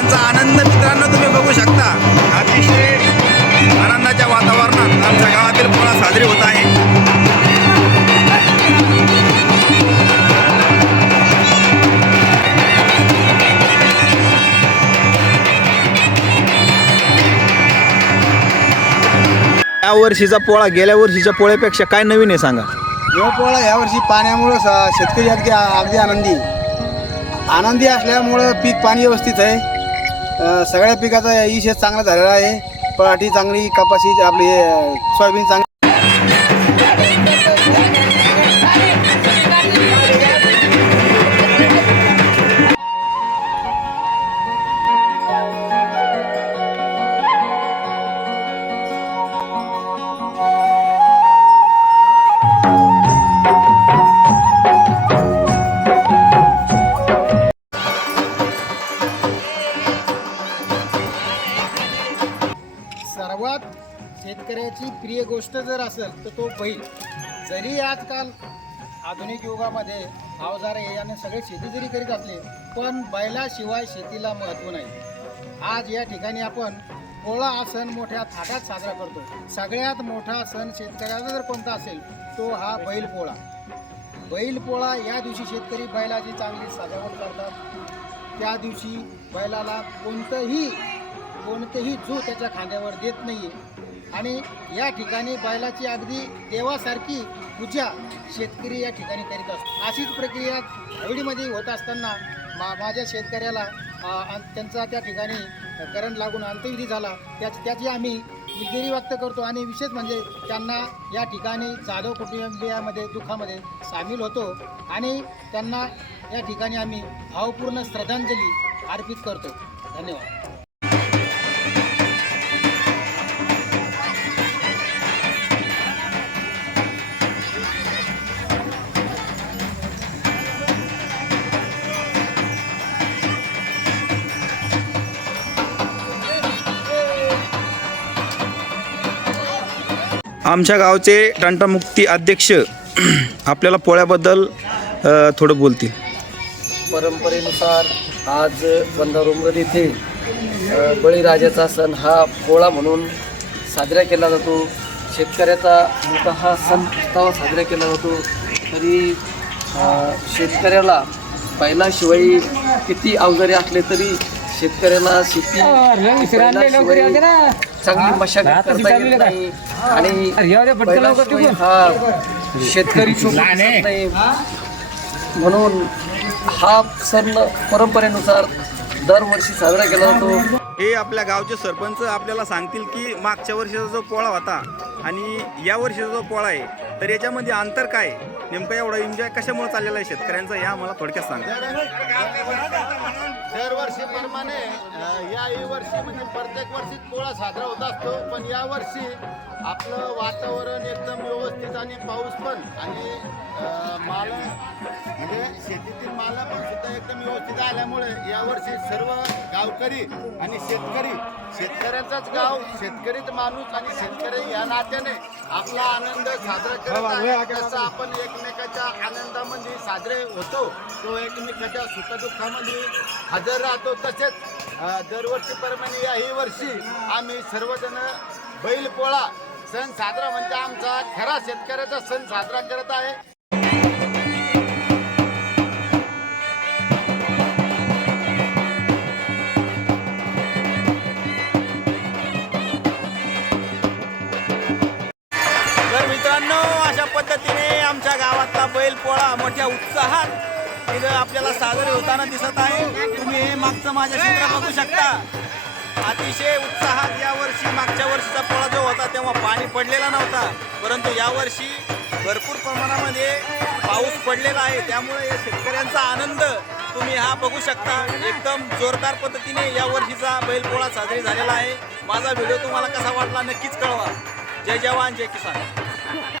शेतकऱ्यांचा आनंद मित्रांनो तुम्ही बघू शकता. अतिशय आनंदाच्या वातावरणात आमच्या गावातील पोळा साजरी होत आहे. या वर्षीचा पोळा गेल्या वर्षीच्या पोळ्यापेक्षा काय नवीन आहे सांगा? पोळा यावर्षी पाण्यामुळं स- शेतकरी अगदी अगदी आनंदी. आनंदी असल्यामुळं पीक पाणी व्यवस्थित आहे. सगळ्या पिकाचा ईशेत चांगला झालेला आहे. पराठी चांगली कपाशी आपली सोयाबीन चांगली शेतकऱ्याची प्रिय गोष्ट जर असेल तर तो बैल. जरी आजकाल आधुनिक युगामध्ये अवजारे याने सगळे शेती जरी करीत असले पण बैलाशिवाय शेतीला महत्त्व नाही. आज या ठिकाणी आपण पोळा हा सण मोठ्या थाटात साजरा करतो सगळ्यात मोठा सण शेतकऱ्याचा जर कोणता असेल तो हा बैल पोळा. बैल पोळा या दिवशी शेतकरी बैलाची चांगली सजावट करतात. त्या दिवशी बैलाला कोणतंही कोणतंही जू त्याच्या खांद्यावर देत नाही आणि या ठिकाणी बैलाची अगदी देवासारखी पूजा शेतकरी या ठिकाणी करीत असतो. अशीच प्रक्रिया हवेलीमध्ये होत असताना मा माझ्या शेतकऱ्याला त्यांचा त्या ठिकाणी करंट लागून अंत्यविधी झाला. त्याच त्याची आम्ही दिलगिरी व्यक्त करतो आणि विशेष म्हणजे त्यांना या ठिकाणी जाधव कुटुंबियामध्ये दुःखामध्ये सामील होतो आणि त्यांना या ठिकाणी आम्ही भावपूर्ण श्रद्धांजली अर्पित करतो. धन्यवाद. आमच्या गावचे टंटामुक्ती अध्यक्ष आपल्याला पोळ्याबद्दल थोडं बोलतील. परंपरेनुसार आज बंधारुमगड येथे बळीराजाचा सण हा पोळा म्हणून साजरा केला जातो. शेतकऱ्याचा मोठा हा सण उत्सव साजरा केला जातो. तरी शेतकऱ्याला बैलाशिवाय किती अवजारे असले तरी शेतकऱ्याला शेती बैलाशिवाय चांगली मशागत करता येत नाही. आणि हा शेतकरी नाही. म्हणून हा सण परंपरेनुसार दरवर्षी साजरा केला जातो. हे आपल्या गावचे सरपंच आपल्याला सांगतील की मागच्या वर्षीचा जो पोळा होता आणि या वर्षीचा जो पोळा आहे तर याच्यामध्ये अंतर काय आहे? नेमकं एवढा एन्जॉय कशामुळे चाललेला आहे शेतकऱ्यांचा या मला थोडक्यात सांगा. दरवर्षीप्रमाणे या वर्षी म्हणजे प्रत्येक वर्षी पोळा साजरा होत असतो पण या वर्षी आपलं वातावरण एकदम व्यवस्थित आणि पाऊस पण आणि माल म्हणजे शेतीतील माल पण सुद्धा एकदम व्यवस्थित आल्यामुळे यावर्षी सर्व गावकरी आणि शेतकरी शेतकऱ्यांचाच गाव शेतकरीच माणूस आणि शेतकरी या नात्याने आपला आनंद साजरा करत आहे. आपण एकमेकाच्या आनंदामध्ये साजरे होतो तो एकमेकाच्या सुखदुःखामध्ये हजर राहतो. तसेच दरवर्षीप्रमाणे याही वर्षी आम्ही सर्वजण बैल पोळा सण साजरा म्हणजे आमचा खरा शेतकऱ्याचा सण साजरा करत आहे. पोळा मोठ्या उत्साहात इथं आपल्याला साजरे होताना दिसत आहे. तुम्ही हे मागचं माझ्या चित्र बघू शकता. अतिशय उत्साहात या वर्षी मागच्या वर्षीचा पोळा जो होता तेव्हा पाणी पडलेला नव्हता. परंतु यावर्षी भरपूर प्रमाणामध्ये पाऊस पडलेला आहे. त्यामुळे या शेतकऱ्यांचा आनंद तुम्ही हा बघू शकता. एकदम जोरदार पद्धतीने या वर्षीचा बैलपोळा साजरी झालेला आहे. माझा व्हिडिओ तुम्हाला कसा वाटला नक्कीच कळवा. जय जवान जय किसान.